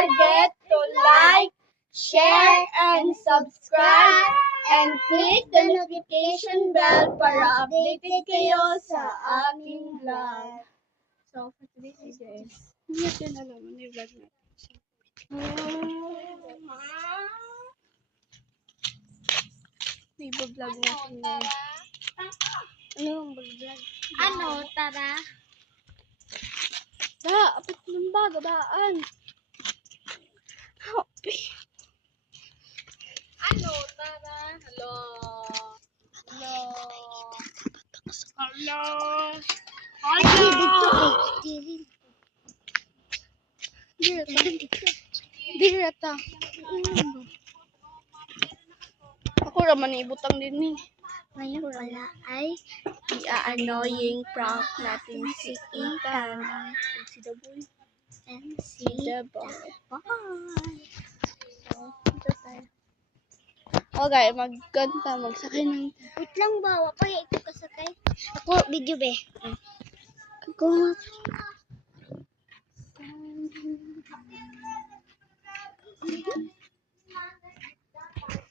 forget to like, share, and subscribe, and click the notification bell para updated kayo sa aking vlog. So, for today's guys, hindi natin alam ano yung vlog natin. Iba-vlog natin ngayon. Ano yung vlog? Ano, tara? Apit ng ba? Gabaan. Ano, tara? Hello? Hello? Hello? Direta. Ako raman ibutang din ni. Ngayon pala ay I-annoying prank natin si Ethan. Si The Boy. and Si The Boy. So, ito tayo. Okay, magsakay ng... wait lang ba? Wapa ya ito kasakay. Ako, video be. Ako.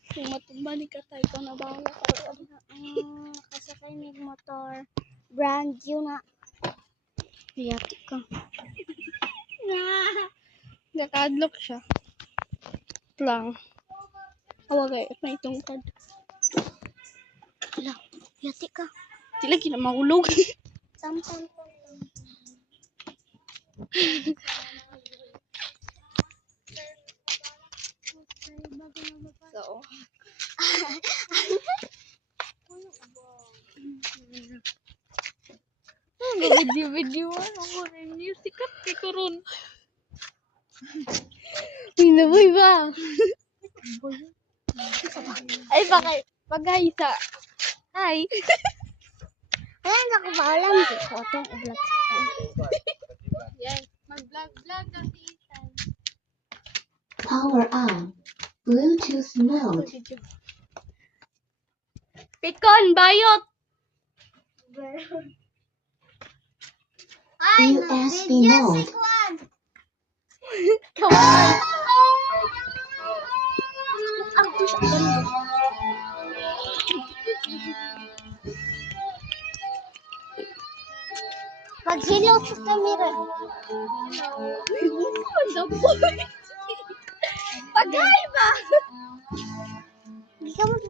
Kung matumba ni Katay, ikaw na bahala. Kasakay ng motor. Brand new na. Hayati ka. Nakadlock siya. Lang. Awagay, may itong kad. Wala, yati ka. Di lagi na mahulog. Tampan. So, video ako rin yung sikat kay Koron. Pinaboy ba? Ay, pag-haisa. Hi. Ayan, ako ba alam ko itong i-vlog sa Yan, mag-vlog na si Ethan. Power on. Bluetooth mode. Pikon, bayot! USB mode. Come on! Pag-hello sa camera. Pagay ba? Hindi ka mo